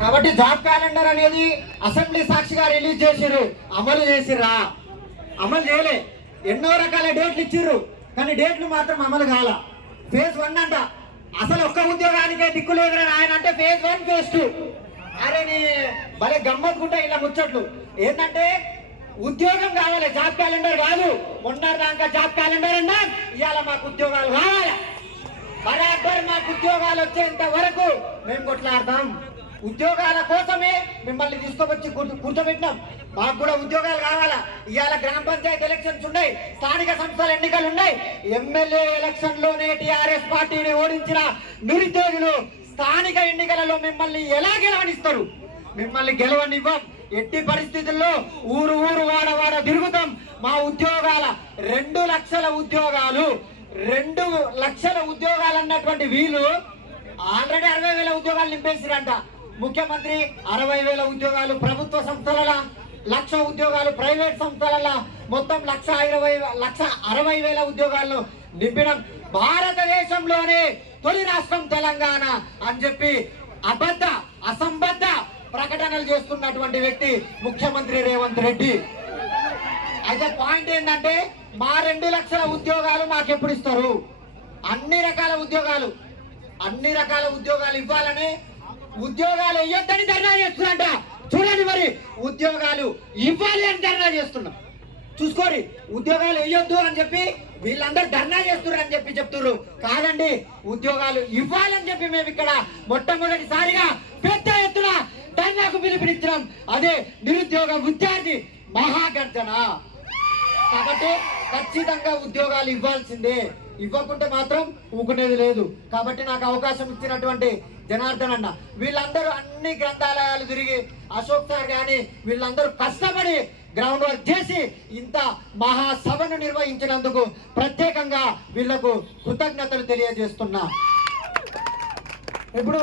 కాబట్టి job calendar అనేది assembly సాక్షిగా రిలీజ్ చేసిర్రు, అమలు చేసిర్రా? అమలు చేయలే. ఎన్నో రకాల డేట్లు ఇచ్చిర్రు, కానీ డేట్లు మాత్రం అమలు కాల. ఫేజ్ 1 అంట. అసలు ఒక్క ఉద్యోగానికే దిక్కు లేదురా ఆయన అంటే ఫేజ్ 1 ఫేజ్ 2. అరే నీ భలే గమ్మత్తుకుంటా ఇలా ముచ్చట్లు. ఏంటంటే ఉద్యోగం కావాలి, జాబ్ క్యాలెండర్ కాదు. మొన్నటిదాకా జాబ్ క్యాలెండర్ అన్నా, ఇవాళ మాకు ఉద్యోగాలు కావాలి. బరాబర్ మాకు ఉద్యోగాలు వచ్చేంత వరకు మేము కొట్లాడతాం. ఉద్యోగాల కోసమే మిమ్మల్ని తీసుకొచ్చి కూర్చోబెట్టినాం. మాకు కూడా ఉద్యోగాలు కావాలా. ఇవాళ గ్రామ పంచాయతీ ఎలక్షన్స్ ఉన్నాయి, స్థానిక సంస్థల ఎన్నికలు ఉన్నాయి. ఎమ్మెల్యే ఎలక్షన్ లోనే టీఆర్ఎస్ పార్టీని ఓడించిన నిరుద్యోగులు స్థానిక ఎన్నికలలో మిమ్మల్ని ఎలా గెలవనిస్తారు? మిమ్మల్ని గెలవనివ్వం. ఎట్టి పరిస్థితుల్లో ఊరు ఊరు వాడ తిరుగుతాం. మా ఉద్యోగాల 2 లక్షల ఉద్యోగాలు 2 లక్షల ఉద్యోగాలు అన్నటువంటి వీళ్ళు ఆల్రెడీ 60,000 ఉద్యోగాలు నింపేసిరంట. ముఖ్యమంత్రి 60,000 ఉద్యోగాలు ప్రభుత్వ సంస్థల, 1,00,000 ఉద్యోగాలు ప్రైవేట్ సంస్థల, మొత్తం 1,60,000 ఉద్యోగాలను నింపిన భారతదేశంలోనే తొలి రాష్ట్రం తెలంగాణ అని చెప్పి అసంబద్ధ ప్రకటనలు చేస్తున్నటువంటి వ్యక్తి ముఖ్యమంత్రి రేవంత్ రెడ్డి. అయితే పాయింట్ ఏంటంటే మా 2 లక్షల ఉద్యోగాలు మాకెప్పుడు ఇస్తారు? అన్ని రకాల ఉద్యోగాలు ఇవ్వాలని, ఉద్యోగాలు ఇవ్వద్దని ధర్నా చేస్తున్నారంట. చూడండి, మరి ఉద్యోగాలు ఇవ్వాలి అని ధర్నా చేస్తున్నాం. చూసుకోండి, ఉద్యోగాలు ఇవ్వద్దు అని చెప్పి వీళ్ళందరూ ధర్నా చేస్తున్నారు అని చెప్పి చెప్తున్నారు. కాదండి, ఉద్యోగాలు ఇవ్వాలని చెప్పి మేము ఇక్కడ మొట్టమొదటిసారిగా పెద్ద ఎత్తున ధర్నాకు పిలుపునిచ్చినాం. అదే నిరుద్యోగ విద్యార్థి మహాగర్జన. కాబట్టి ఖచ్చితంగా ఉద్యోగాలు ఇవ్వాల్సిందే. ఇవ్వకుంటే మాత్రం ఊకునేది లేదు. కాబట్టి నాకు అవకాశం ఇచ్చినటువంటి జనార్దన్ అన్న, వీళ్ళందరూ అన్ని గ్రంథాలయాలు తిరిగి, అశోక్ సార్ కానీ వీళ్ళందరూ కష్టపడి గ్రౌండ్ వర్క్ చేసి ఇంత మహాసభను నిర్వహించినందుకు ప్రత్యేకంగా వీళ్లకు కృతజ్ఞతలు తెలియజేస్తున్నా. ఇప్పుడు